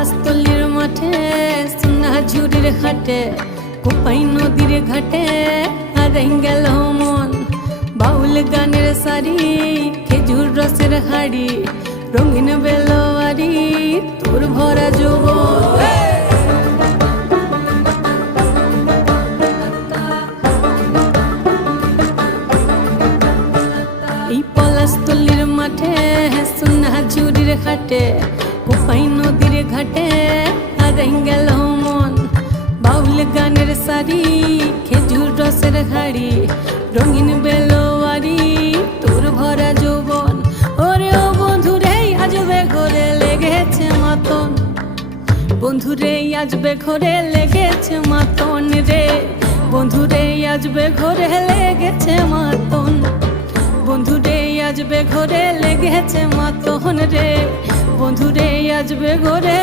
পলাশতলির মাঠে সোনা ঝুড়ির হাটে কোপাই নদীর ঘাটে হারাই গেল মন বাউল গানের সারি খেজুর রসের হাড়ি রঙিন বেলোয়ারি তোর ভরা যৌবন এই পলাশতলির মাঠে সোনা ঝুড়ির হাটে কোপাই নদীর ঘাটে হারাই গেল মন বাউল গানের সারি খেজুর রসের হাড়ি রঙিন বেলোয়ারি তোর ভরা যৌবন ওরে ও বন্ধুরে আজবে ঘরে লেগেছে মাতন বন্ধুরে আজবে ঘরে লেগেছে মাতন রে বন্ধুরে আজবে ঘরে লেগেছে মাতন বন্ধুরে আজবে ঘরে লেগেছে মাতন রে বন্ধুরে আজবে ঘরে